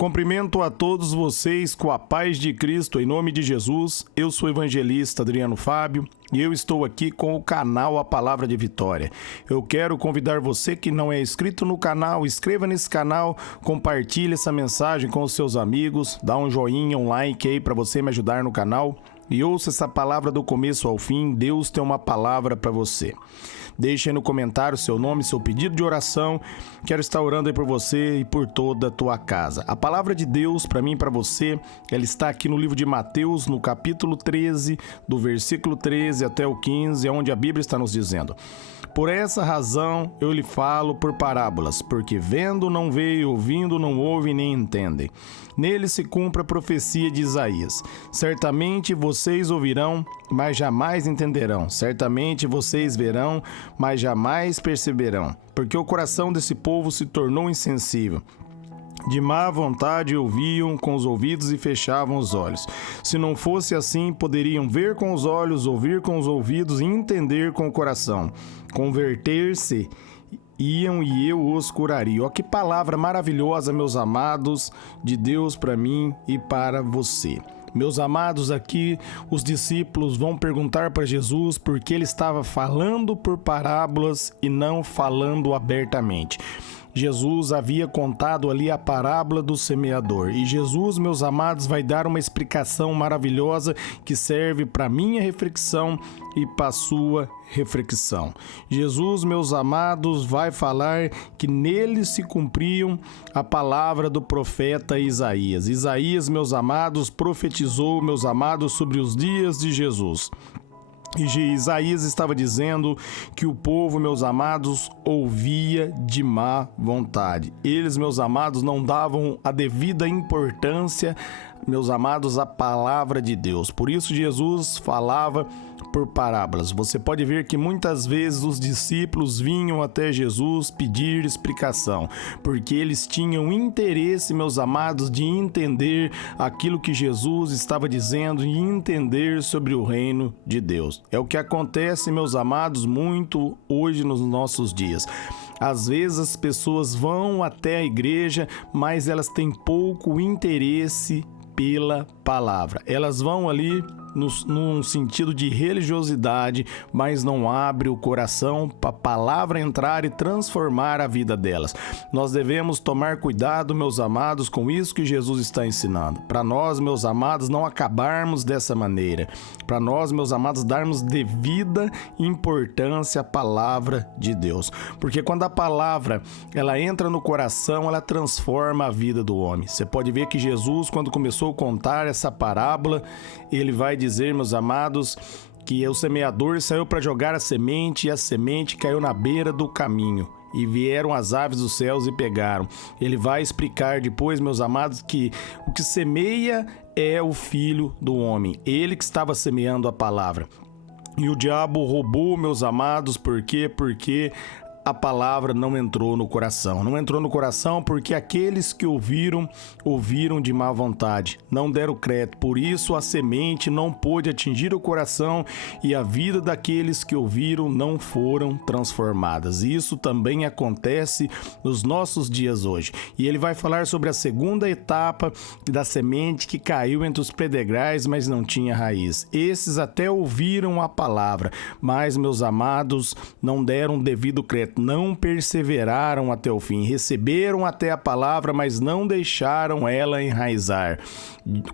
Cumprimento a todos vocês com a paz de Cristo, em nome de Jesus. Eu sou o evangelista Adriano Fábio e eu estou aqui com o canal A Palavra de Vitória. Eu quero convidar você que não é inscrito no canal, inscreva nesse canal, compartilhe essa mensagem com os seus amigos, dá um joinha, um like aí para você me ajudar no canal e ouça essa palavra do começo ao fim. Deus tem uma palavra para você. Deixe aí no comentário seu nome, seu pedido de oração. Quero estar orando aí por você e por toda a tua casa. A palavra de Deus para mim e para você, ela está aqui no livro de Mateus, no capítulo 13, do versículo 13 até o 15, onde a Bíblia está nos dizendo: por essa razão eu lhe falo por parábolas, porque vendo não veem, ouvindo não ouvem nem entendem. Nele se cumpre a profecia de Isaías. Certamente vocês ouvirão, mas jamais entenderão. Certamente vocês verão, mas jamais perceberão. Porque o coração desse povo se tornou insensível. De má vontade ouviam com os ouvidos e fechavam os olhos. Se não fosse assim, poderiam ver com os olhos, ouvir com os ouvidos e entender com o coração. Converter-se iam e eu os curaria. Ó, que palavra maravilhosa, meus amados, de Deus para mim e para você. Meus amados, aqui os discípulos vão perguntar para Jesus por que ele estava falando por parábolas e não falando abertamente. Jesus havia contado ali a parábola do semeador. E Jesus, meus amados, vai dar uma explicação maravilhosa que serve para minha reflexão e para a sua reflexão. Jesus, meus amados, vai falar que nele se cumpriam a palavra do profeta Isaías. Isaías, meus amados, profetizou, meus amados, sobre os dias de Jesus. E Isaías estava dizendo que o povo, meus amados, ouvia de má vontade. Eles, meus amados, não davam a devida importância, meus amados, à palavra de Deus. Por isso Jesus falava por parábolas. Você pode ver que muitas vezes os discípulos vinham até Jesus pedir explicação, porque eles tinham interesse, meus amados, de entender aquilo que Jesus estava dizendo e entender sobre o reino de Deus. É o que acontece, meus amados, muito hoje nos nossos dias. Às vezes as pessoas vão até a igreja, mas elas têm pouco interesse pela palavra. Elas vão ali num sentido de religiosidade, mas não abre o coração para a palavra entrar e transformar a vida delas. Nós devemos tomar cuidado, meus amados, com isso que Jesus está ensinando. Para nós, meus amados, não acabarmos dessa maneira. Para nós, meus amados, darmos devida importância à palavra de Deus. Porque quando a palavra ela entra no coração, ela transforma a vida do homem. Você pode ver que Jesus, quando começou a contar essa parábola, ele vai dizer, meus amados, que o semeador saiu para jogar a semente e a semente caiu na beira do caminho. E vieram as aves dos céus e pegaram. Ele vai explicar depois, meus amados, que o que semeia é o Filho do Homem. Ele que estava semeando a palavra. E o diabo roubou, meus amados, por quê? Porque a palavra não entrou no coração. Não entrou no coração porque aqueles que ouviram de má vontade, não deram crédito. Por isso a semente não pôde atingir o coração e a vida daqueles que ouviram não foram transformadas. Isso também acontece nos nossos dias hoje. E ele vai falar sobre a segunda etapa da semente que caiu entre os pedregais, mas não tinha raiz. Esses até ouviram a palavra, mas, meus amados, não deram devido crédito. Não perseveraram até o fim, receberam até a palavra, mas não deixaram ela enraizar.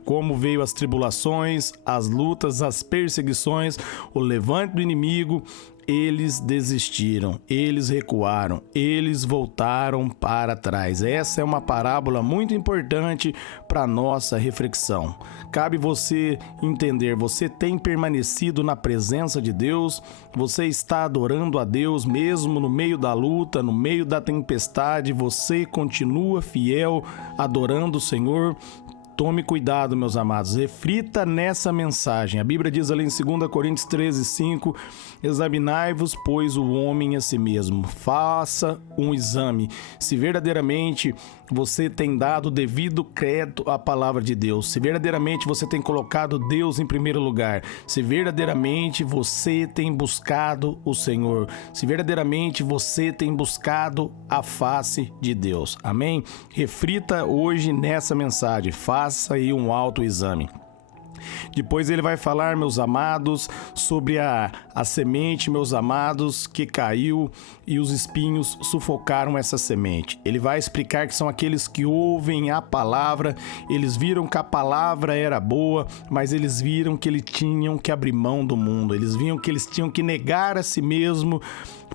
Como veio as tribulações, as lutas, as perseguições, o levante do inimigo, eles desistiram, eles recuaram, eles voltaram para trás. Essa é uma parábola muito importante para a nossa reflexão. Cabe você entender, você tem permanecido na presença de Deus, você está adorando a Deus mesmo no meio da luta, no meio da tempestade, você continua fiel adorando o Senhor. Tome cuidado, meus amados, reflita nessa mensagem. A Bíblia diz ali em 2 Coríntios 13:5, examinai-vos, pois, o homem a si mesmo. Faça um exame. Se verdadeiramente você tem dado devido crédito à palavra de Deus, se verdadeiramente você tem colocado Deus em primeiro lugar, se verdadeiramente você tem buscado o Senhor, se verdadeiramente você tem buscado a face de Deus. Amém? Reflita hoje nessa mensagem, faça aí um autoexame. Depois ele vai falar, meus amados, sobre a semente, meus amados, que caiu e os espinhos sufocaram essa semente. Ele vai explicar que são aqueles que ouvem a palavra, eles viram que a palavra era boa, mas eles viram que eles tinham que abrir mão do mundo, eles viram que eles tinham que negar a si mesmo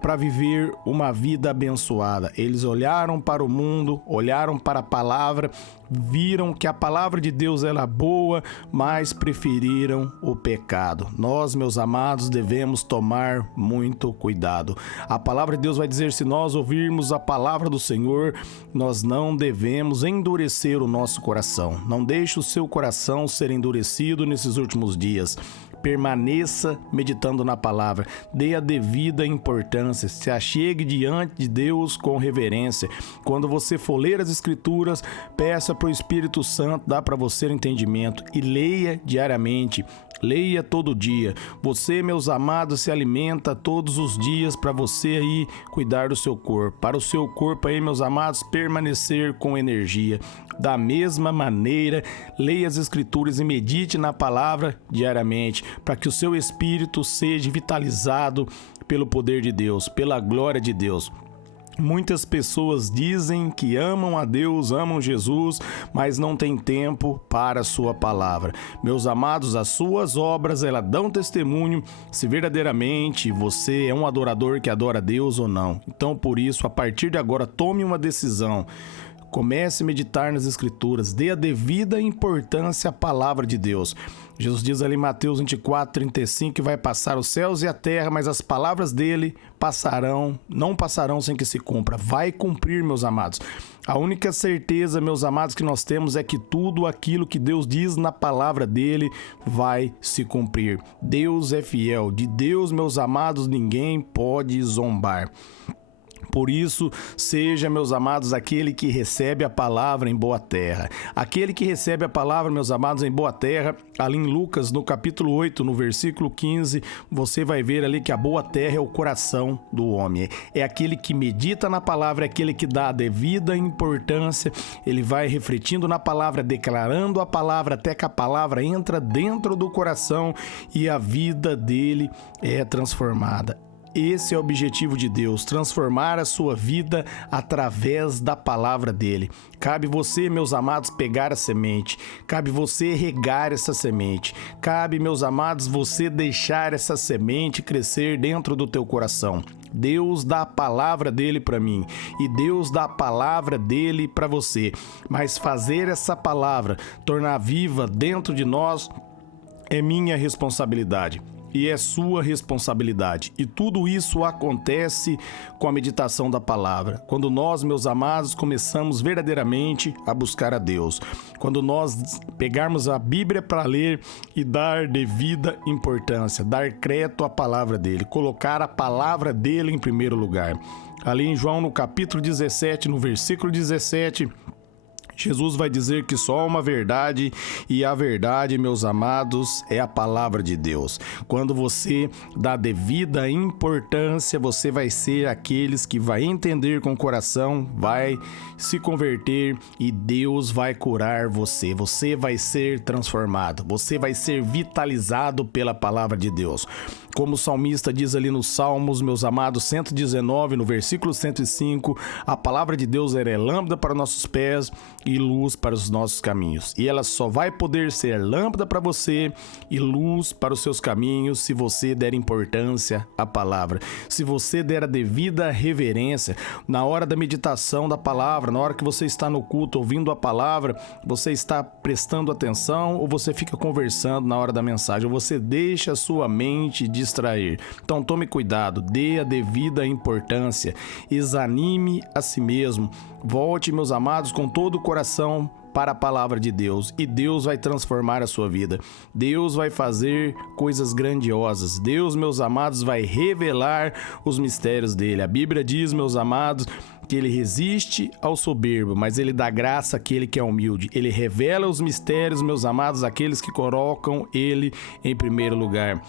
para viver uma vida abençoada. Eles olharam para o mundo, olharam para a palavra, viram que a palavra de Deus era boa, mas preferiram o pecado. Nós, meus amados, devemos tomar muito cuidado. A palavra de Deus vai dizer, se nós ouvirmos a palavra do Senhor, nós não devemos endurecer o nosso coração. Não deixe o seu coração ser endurecido nesses últimos dias. Permaneça meditando na palavra, dê a devida importância, se achegue diante de Deus com reverência. Quando você for ler as Escrituras, peça para o Espírito Santo dar para você entendimento e leia diariamente. Leia todo dia. Você, meus amados, se alimenta todos os dias para você aí cuidar do seu corpo. Para o seu corpo aí, meus amados, permanecer com energia. Da mesma maneira, leia as Escrituras e medite na palavra diariamente, para que o seu espírito seja vitalizado pelo poder de Deus, pela glória de Deus. Muitas pessoas dizem que amam a Deus, amam Jesus, mas não têm tempo para a sua palavra. Meus amados, as suas obras, elas dão testemunho se verdadeiramente você é um adorador que adora a Deus ou não. Então, por isso, a partir de agora, tome uma decisão. Comece a meditar nas Escrituras, dê a devida importância à palavra de Deus. Jesus diz ali em Mateus 24:35 que vai passar os céus e a terra, mas as palavras dele não passarão sem que se cumpra. Vai cumprir, meus amados. A única certeza, meus amados, que nós temos é que tudo aquilo que Deus diz na palavra dele vai se cumprir. Deus é fiel. De Deus, meus amados, ninguém pode zombar. Por isso, seja, meus amados, aquele que recebe a palavra em boa terra. Aquele que recebe a palavra, meus amados, em boa terra, ali em Lucas, no capítulo 8, no versículo 15, você vai ver ali que a boa terra é o coração do homem. É aquele que medita na palavra, é aquele que dá a devida importância, ele vai refletindo na palavra, declarando a palavra, até que a palavra entra dentro do coração e a vida dele é transformada. Esse é o objetivo de Deus, transformar a sua vida através da palavra dele. Cabe você, meus amados, pegar a semente. Cabe você regar essa semente. Cabe, meus amados, você deixar essa semente crescer dentro do teu coração. Deus dá a palavra dele para mim e Deus dá a palavra dele para você. Mas fazer essa palavra tornar viva dentro de nós é minha responsabilidade. E é sua responsabilidade. E tudo isso acontece com a meditação da palavra. Quando nós, meus amados, começamos verdadeiramente a buscar a Deus. Quando nós pegarmos a Bíblia para ler e dar devida importância, dar crédito à palavra dele, colocar a palavra dele em primeiro lugar. Ali em João, no capítulo 17, no versículo 17... Jesus vai dizer que só há uma verdade e a verdade, meus amados, é a palavra de Deus. Quando você dá devida importância, você vai ser aqueles que vai entender com o coração, vai se converter e Deus vai curar você. Você vai ser transformado, você vai ser vitalizado pela palavra de Deus. Como o salmista diz ali nos Salmos, meus amados, 119, no versículo 105, a palavra de Deus é lâmpada para nossos pés e luz para os nossos caminhos. E ela só vai poder ser lâmpada para você e luz para os seus caminhos se você der importância à palavra. Se você der a devida reverência na hora da meditação da palavra, na hora que você está no culto ouvindo a palavra, você está prestando atenção ou você fica conversando na hora da mensagem, ou você deixa a sua mente distrair. Então tome cuidado, dê a devida importância, examine a si mesmo. Volte, meus amados, com todo o coração para a palavra de Deus e Deus vai transformar a sua vida. Deus vai fazer coisas grandiosas. Deus, meus amados, vai revelar os mistérios dele. A Bíblia diz, meus amados, porque ele resiste ao soberbo, mas ele dá graça àquele que é humilde. Ele revela os mistérios, meus amados, àqueles que colocam ele em primeiro lugar.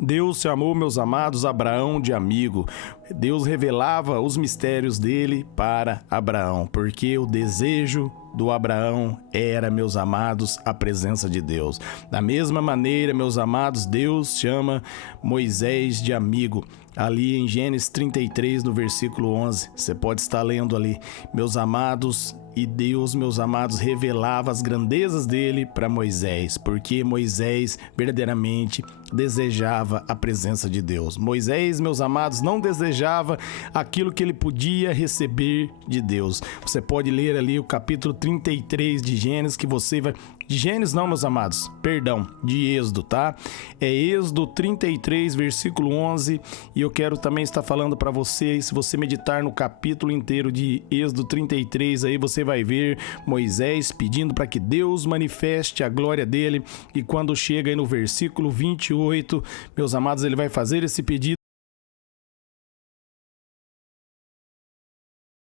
Deus chamou, meus amados, Abraão de amigo. Deus revelava os mistérios dele para Abraão, porque o desejo do Abraão era, meus amados, a presença de Deus. Da mesma maneira, meus amados, Deus chama Moisés de amigo. Ali em Gênesis 33, no versículo 11, você pode estar lendo ali, meus amados, e Deus, meus amados, revelava as grandezas dele para Moisés, porque Moisés verdadeiramente desejava a presença de Deus. Moisés, meus amados, não desejava aquilo que ele podia receber de Deus. Você pode ler ali o capítulo 33 de Gênesis, que você vai... De Gênesis não, meus amados, perdão, de Êxodo, tá? É Êxodo 33, versículo 11, e eu quero também estar falando para você, se você meditar no capítulo inteiro de Êxodo 33, aí você vai ver Moisés pedindo para que Deus manifeste a glória dele, e quando chega aí no versículo 28, meus amados, ele vai fazer esse pedido